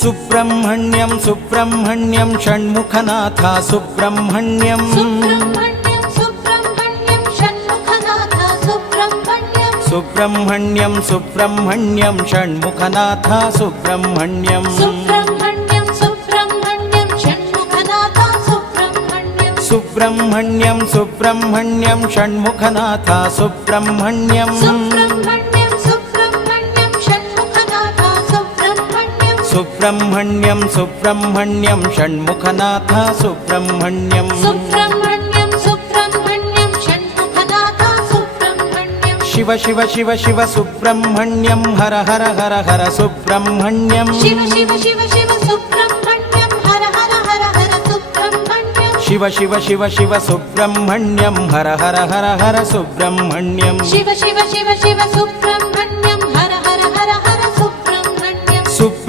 Subrahmanyam Subrahmanyam Shanmukhanath Subrahmanyam Subrahmanyam Subrahmanyam Shanmukhanath Subrahmanyam Subrahmanyam Subrahmanyam Shanmukhanath Subrahmanyam Subrahmanyam Subrahmanyam Shanmukhanath Subrahmanyam Shiva Shiva Shiva Shiva Subrahmanyam Har Har Har Har Subrahmanyam Shiva Shiva Shiva Shiva Subrahmanyam Har Har Har Har Subrahmanyam Shiva Shiva Shiva Shiva Subrahmanyam Har Har Har Har Subrahmanyam Shiva Shiva Shiva Shiva Subrahmanyam